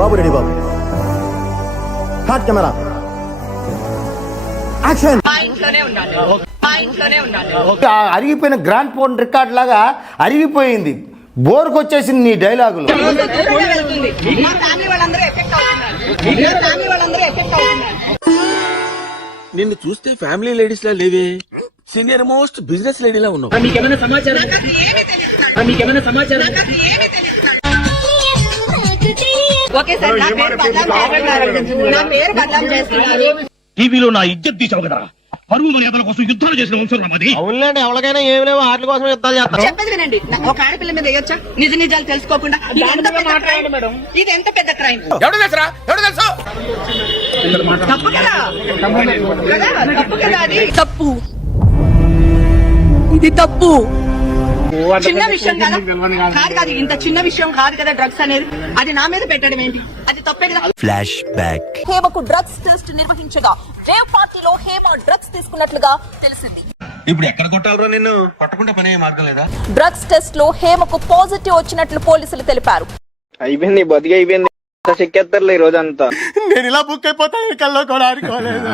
బాబు ready బాబు. Hot camera action. అరిగిపోయిన gramophone record లాగా అరిగిపోయింది. బోర్కు వచ్చేసింది నీ డైలాగులు. నిన్ను చూస్తే ఫ్యామిలీ లేడీస్ లా లేవే, సీనియర్ మోస్ట్ బిజినెస్ లేడీ లా ఉన్నావు. టీవీలో నా ఇజ్జత్ తీసావు కదా, పరువు మర్యాదల కోసం యుద్ధాలు చేసిన వంశం మాది. అవునులేండి, ఎవరికైనా ఏం లేవు వాటి కోసం యుద్ధాలు చేస్తారు. చెప్పేది వినండి, ఒక ఆడపిల్ల మీద వేయొచ్చా నిజ నిజాలు తెలుసుకోకుండా? ఇది ఎంత పెద్ద క్రైమ్. ఎవడు తెలుసా? ఎవడు తెలుసు? తప్పు కదా, తప్పు కదా, అది తప్పు, ఇది తప్పు. చిన్న విషయం కదా, కాదు కాదు, ఇంత చిన్న విషయం కాదు కదా డ్రగ్స్ అనేది. అది నా మీద పెట్టడం ఏంటి, అది తప్పే కదా. Flash back. హేమకు డ్రగ్స్ టెస్ట్ నిర్వహించగా రేవ్ పార్టీలో హేమ డ్రగ్స్ తీసుకున్నట్లుగా తెలిసింది. ఇప్పుడు ఎక్కడ కొట్టాలరో నిన్ను, కొట్టకుండా పనే మార్గం లేదా? డ్రగ్స్ టెస్ట్ లో హేమకు పాజిటివ్ వచ్చినట్లు పోలీసులు తెలిపారు. అయిపోయింది, బతికి అయిపోయింది. చెక్కేస్తారులే ఈ రోజంతా. నేను ఇలా బుక్ అయిపోతాను, కల్లో కూడా ఆడుకోలేదు.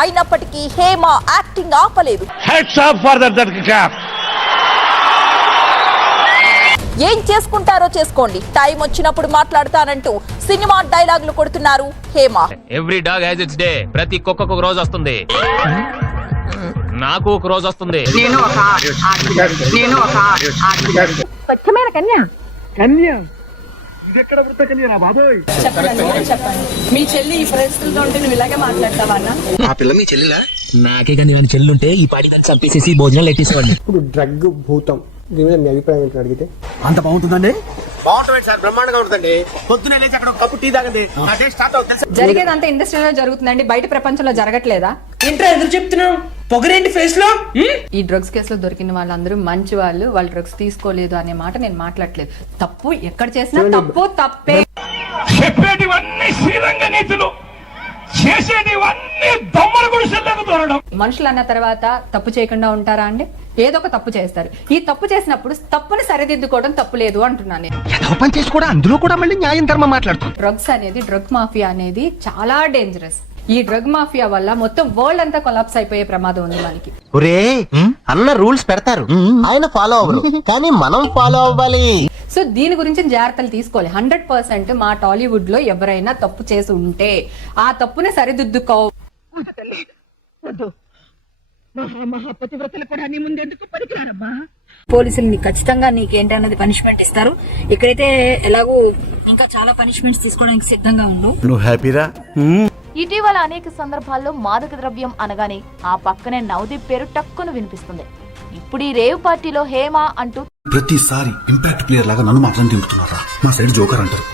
అయినప్పటికీ హేమ యాక్టింగ్ ఆపలేదు. ఏం చేసుకుంటారో చేసుకోండి, టైం వచ్చినప్పుడు మాట్లాడతానంటూ సినిమా డైలాగులు కొడుతున్నారు Hema. Every dog has its day. ప్రతి కుక్కకు ఒక రోజు వస్తుంది, నాకు ఒక రోజు వస్తుంది. స్వచ్ఛమైన కన్య. చెప్పండి, మీ చెల్లి ఈ పరిస్థితుల్లో ఉంటే నువ్వు ఇలాగే మాట్లాడతావా అన్న? ఆ పిల్ల మీ చెల్లిలా? నాకే కానీ నేను చెల్లుంటే ఈ పాటి చంపేసేసి భోజనాలు ఎట్టేసేవాడిని. ఇప్పుడు డ్రగ్ భూతం, దీని మీద మీ అభిప్రాయం ఏంటో అడిగితే? అంత బాగుంటుందండి? బాగుంటుంది సార్, బ్రహ్మాండంగా ఉంటుందండి. పొద్దునే లేచి అక్కడ కప్పు టీ తాగండి, నా డే స్టార్ట్ అవుతుంది. జరిగేదంతా ఇండస్ట్రీలో జరుగుతుందండి, బయట ప్రపంచంలో జరగట్లేదా? ఏంట్రా ఎదురు చెప్తున్నావు? పొగరేంటి ఫేస్ లో? ఈ డ్రగ్స్ కేసులో దొరికిన వాళ్ళందరూ మంచి వాళ్ళు డ్రగ్స్ తీసుకోలేదు అనే మాట నేను మాట్లాడలేదు. తప్పు ఎక్కడ చేసినా తప్పు తప్పే. చెప్పేటివన్నీ శ్రీరంగ నీతులు, చేసేటివన్నీ దొమ్మల గుడిసెల్లోకి దూరడం. మనుషులు అన్న తర్వాత తప్పు చేయకుండా ఉంటారా అండి? ఏదో ఒక తప్పు చేస్తారు. ఈ తప్పు చేసినప్పుడు తప్పుని సరిదిద్దుకోవడం తప్పు లేదు అంటున్నాను నేను. అందులో కూడా మళ్ళీ న్యాయం ధర్మం మాట్లాడుతుంది. డ్రగ్స్ అనేది, డ్రగ్ మాఫియా అనేది చాలా డేంజరస్. ఈ డ్రగ్ మాఫియా వల్ల మొత్తం వరల్డ్ అంతా కొలాప్స్ అయిపోయే ప్రమాదం ఉంది మనకి. ఒరే అన్న రూల్స్ పెడతారు, ఆయన ఫాలో అవ్వరు, కానీ మనం ఫాలో అవ్వాలి. సో దీని గురించి జాగ్రత్తలు తీసుకోవాలి. 100% మా టాలీవుడ్ లో ఎవరైనా తప్పు చేసి ఉంటే ఆ తప్పుని సరిదిద్దుకో. పోలీసులు ఖచ్చితంగా నీకేంటి అన్నది పనిష్మెంట్ ఇస్తారు. ఇక్కడైతే ఎలాగో ఇంకా చాలా పనిష్మెంట్స్ తీసుకోవడానికి సిద్ధంగా ఉండు. నువ్వు హ్యాపీరా? ఇటీవల అనేక సందర్భాల్లో మాదక ద్రవ్యం అనగానే ఆ పక్కనే నవదీప్ పేరు టక్కును వినిపిస్తుంది. ఇప్పుడు ఈ రేవ్ పార్టీలో హేమ అంటూ ప్రతిసారి ఇంపాక్ట్ ప్లేయర్ లాగా నన్ను మాత్రం దింపుతున్నారా? మా సైడ్ జోకర్ అంటారు.